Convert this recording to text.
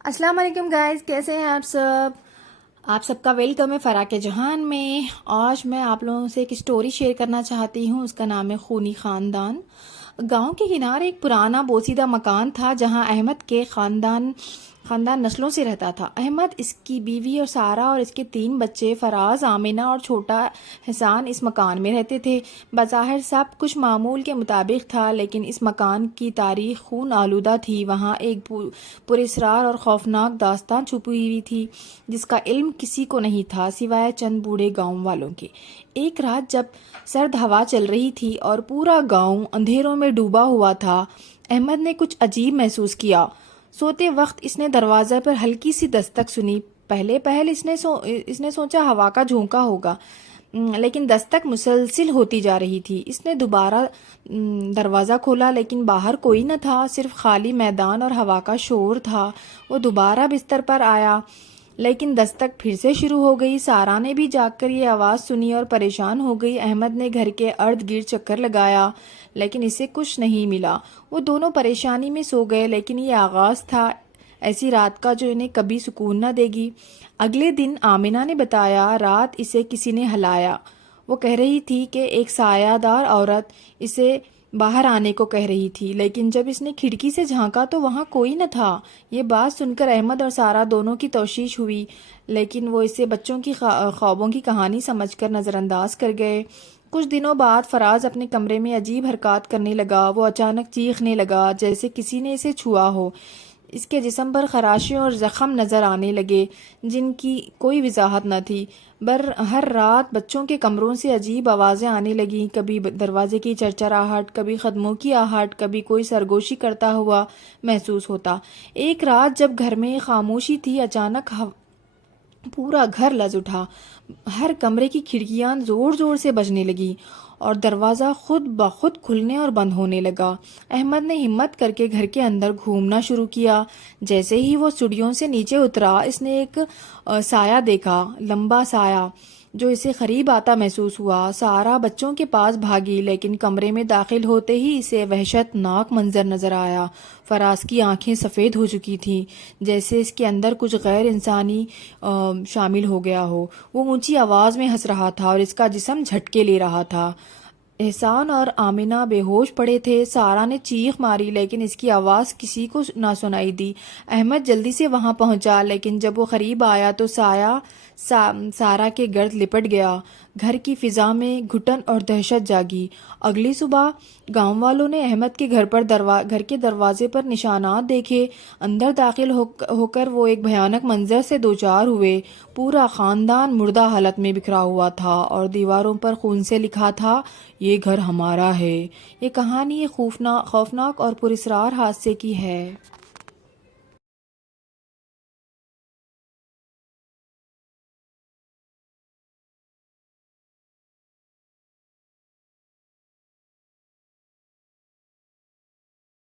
السلام علیکم گائز، کیسے ہیں آپ سب کا ویلکم ہے فراق جہان میں۔ آج میں آپ لوگوں سے ایک اسٹوری شیئر کرنا چاہتی ہوں، اس کا نام ہے خونی خاندان۔ گاؤں کے کنارے ایک پرانا بوسیدہ مکان تھا جہاں احمد کے خاندان نسلوں سے رہتا تھا۔ احمد، اس کی بیوی اور سارا اور اس کے 3 بچے فراز، آمینہ اور چھوٹا حسان اس مکان میں رہتے تھے۔ بظاہر سب کچھ معمول کے مطابق تھا، لیکن اس مکان کی تاریخ خون آلودہ تھی۔ وہاں ایک پراسرار اور خوفناک داستان چھپی ہوئی تھی جس کا علم کسی کو نہیں تھا سوائے چند بوڑھے گاؤں والوں کے۔ ایک رات جب سرد ہوا چل رہی تھی اور پورا گاؤں اندھیروں میں ڈوبا ہوا تھا، احمد نے کچھ عجیب محسوس کیا۔ سوتے وقت اس نے دروازے پر ہلکی سی دستک سنی۔ پہلے اس نے سوچا ہوا کا جھونکا ہوگا، لیکن دستک مسلسل ہوتی جا رہی تھی۔ اس نے دوبارہ دروازہ کھولا، لیکن باہر کوئی نہ تھا، صرف خالی میدان اور ہوا کا شور تھا۔ وہ دوبارہ بستر پر آیا، لیکن دستک پھر سے شروع ہو گئی۔ سارا نے بھی جاگ کر یہ آواز سنی اور پریشان ہو گئی۔ احمد نے گھر کے ارد گرد چکر لگایا، لیکن اسے کچھ نہیں ملا۔ وہ دونوں پریشانی میں سو گئے، لیکن یہ آغاز تھا ایسی رات کا جو انہیں کبھی سکون نہ دے گی۔ اگلے دن آمینہ نے بتایا، رات اسے کسی نے ہلایا۔ وہ کہہ رہی تھی کہ ایک سایہ دار عورت اسے باہر آنے کو کہہ رہی تھی، لیکن جب اس نے کھڑکی سے جھانکا تو وہاں کوئی نہ تھا۔ یہ بات سن کر احمد اور سارا دونوں کی توشیش ہوئی، لیکن وہ اسے بچوں کی خوابوں کی کہانی سمجھ کر نظر انداز کر گئے۔ کچھ دنوں بعد فراز اپنے کمرے میں عجیب حرکات کرنے لگا۔ وہ اچانک چیخنے لگا جیسے کسی نے اسے چھوا ہو۔ اس کے جسم پر خراشیں اور زخم نظر آنے لگے جن کی کوئی وضاحت نہ تھی۔ ہر رات بچوں کے کمروں سے عجیب آوازیں آنے لگیں، کبھی دروازے کی چرچراہٹ، کبھی قدموں کی آہٹ، کبھی کوئی سرگوشی کرتا ہوا محسوس ہوتا۔ ایک رات جب گھر میں خاموشی تھی، اچانک پورا گھر لرز اٹھا۔ ہر کمرے کی کھڑکیاں زور زور سے بجنے لگیں اور دروازہ خود بخود کھلنے اور بند ہونے لگا۔ احمد نے ہمت کر کے گھر کے اندر گھومنا شروع کیا۔ جیسے ہی وہ سیڑھیوں سے نیچے اترا، اس نے ایک سایہ دیکھا، لمبا سایہ جو اسے قریب آتا محسوس ہوا۔ سارا بچوں کے پاس بھاگی، لیکن کمرے میں داخل ہوتے ہی اسے وحشت ناک منظر نظر آیا۔ فراز کی آنکھیں سفید ہو چکی تھیں، جیسے اس کے اندر کچھ غیر انسانی شامل ہو گیا ہو۔ وہ اونچی آواز میں ہنس رہا تھا اور اس کا جسم جھٹکے لے رہا تھا۔ احسان اور آمینہ بے ہوش پڑے تھے۔ سارا نے چیخ ماری، لیکن اس کی آواز کسی کو نہ سنائی دی۔ احمد جلدی سے وہاں پہنچا، لیکن جب وہ قریب آیا تو سایہ سارا کے گرد لپٹ گیا۔ گھر کی فضا میں گھٹن اور دہشت جاگی۔ اگلی صبح گاؤں والوں نے احمد کے گھر کے دروازے پر نشانات دیکھے۔ اندر داخل ہو کر وہ ایک بھیانک منظر سے دوچار ہوئے۔ پورا خاندان مردہ حالت میں بکھرا ہوا تھا اور دیواروں پر خون سے لکھا تھا، یہ گھر ہمارا ہے۔ یہ کہانی ایک خوفناک اور پراسرار حادثے کی ہے۔